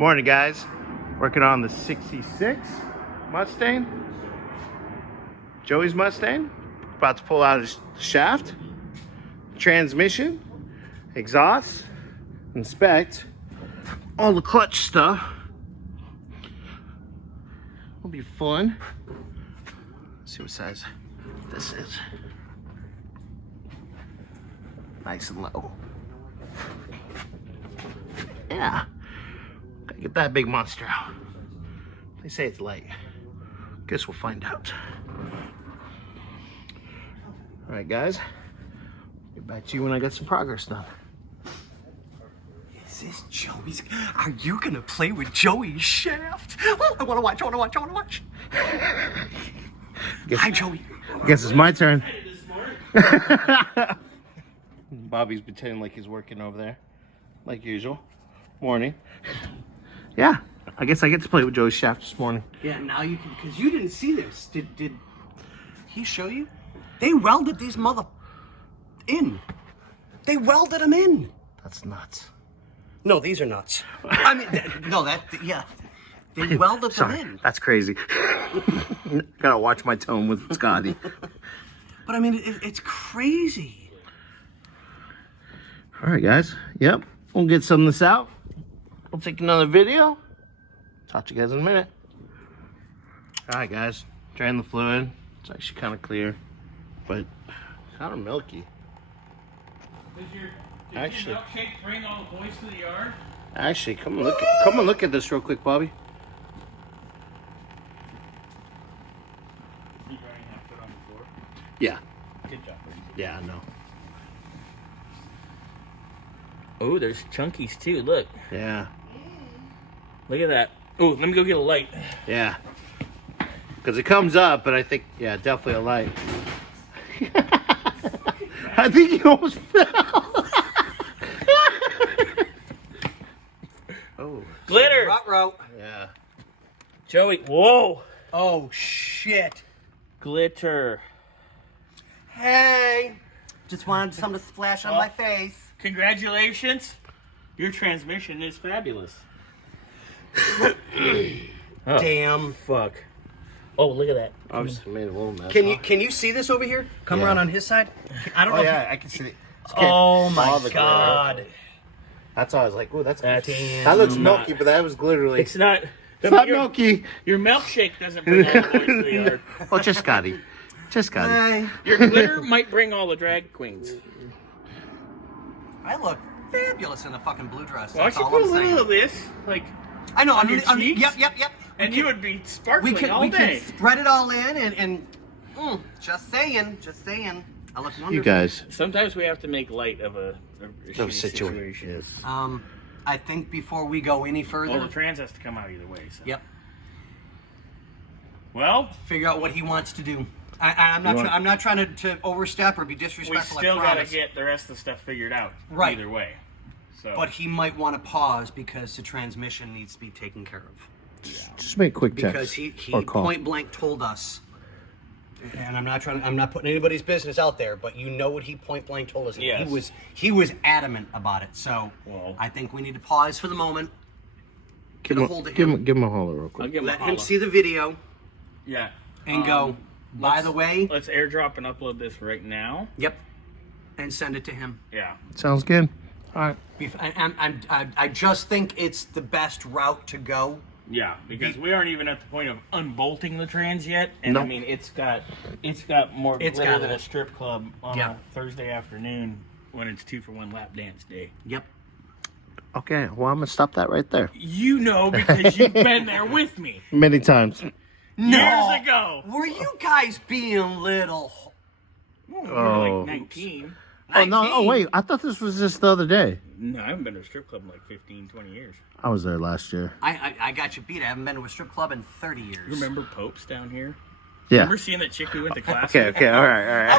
Morning, guys. Working on the 66 Mustang. Joey's Mustang. About to pull out his shaft, transmission, exhaust, inspect all the clutch stuff. Will be fun. Let's see what size this is. Nice and low. Yeah. Gotta get that big monster out. They say it's light. Guess we'll find out. All right, guys. Get back to you when I get some progress done. Is this Joey's? Are you gonna play with Joey's shaft? Oh, I wanna watch. Hi, Joey. Guess it's my turn. Bobby's pretending like he's working over there, like usual. Morning. Yeah, I guess I get to play with Joey's shaft this morning. Yeah, now you can, because you didn't see this. Did he show you? They welded these in. They welded them in. That's nuts. No, these are nuts. I mean, yeah. They welded them in. That's crazy. Gotta watch my tone with Scotty. But I mean, it's crazy. All right, guys. Yep, we'll get some of this out. We'll take another video. Talk to you guys in a minute. All right, guys. Drain the fluid. It's actually kind of clear, but kind of milky. Did your milkshake bring all the boys to the yard? Actually, come and look at this real quick, Bobby. You drying that foot on the floor? Yeah. Good job, buddy. Yeah, I know. Oh, there's chunkies too. Look. Yeah. Look at that. Oh, let me go get a light. Yeah. Because it comes up, but I think, yeah, definitely a light. I think he almost fell. Oh. Glitter. Ruh-roh. Yeah. Joey. Whoa. Oh shit. Glitter. Hey. Just wanted something to splash on my face. Congratulations. Your transmission is fabulous. Oh, Damn. fuck. Oh, look at that. Obviously made a little mess. Can you see this over here? Come around on his side. I don't know. yeah, I can see it. Oh All my the glitter. god. That's all I was like, oh, that's That's that looks milky, but that was literally. It's not. It's not milky. Your milkshake doesn't bring all the boys to the yard. Well, just Scotty. Just Scotty. Hey. Your glitter might bring all the drag queens. I look fabulous in a fucking blue dress. Why That's don't you all put a I'm little saying. of this, like, I know. on your cheeks? Yep. and you would be sparkling all We day. can spread it all in and just saying. I look wonderful. You guys. Sometimes we have to make light of a shitty situation. Yes. I think before we go any further, Well, the trans has to come out either way. So. yep, Well, figure out what he wants to do. I'm not trying to overstep or be we disrespectful. still I got to promise. get the rest of the stuff figured out. Right. Either way. So. But he might want to pause because the transmission needs to be taken care of. Just make a quick text Because he or call. point blank told us, and I'm not putting anybody's business out there, but you know what he point blank told us. Yes. He was adamant about it. So Well. I think we need to pause for the moment. Give Get a him, hold of give him. him, give him a holler real I'll quick. give him Let a him holla. see the video Yeah. and go. By the way, Let's airdrop and upload this right now. yep, and send it to him. Yeah. Sounds good. All right. I just think it's the best route to go. Yeah, because we aren't even at the point of unbolting the trans yet, and Nope. I mean it's got more It's glitter got than it. a strip club on Yeah. a Thursday afternoon when it's 2-for-1 lap dance day. Yep. Okay. Well, I'm gonna stop that right there. You know because you've been there with me Many times. years ago. Were you guys being little? Well, we Oh. were like 19. Oh no! Oh 19? wait, I thought this was just the other day. No, I haven't been to a strip club in like 15, 20 years. I was there last year. I got you beat. I haven't been to a strip club in 30 years. Remember Pope's down here? Yeah. Remember seeing that chick we went to class Okay. with? Okay. All right.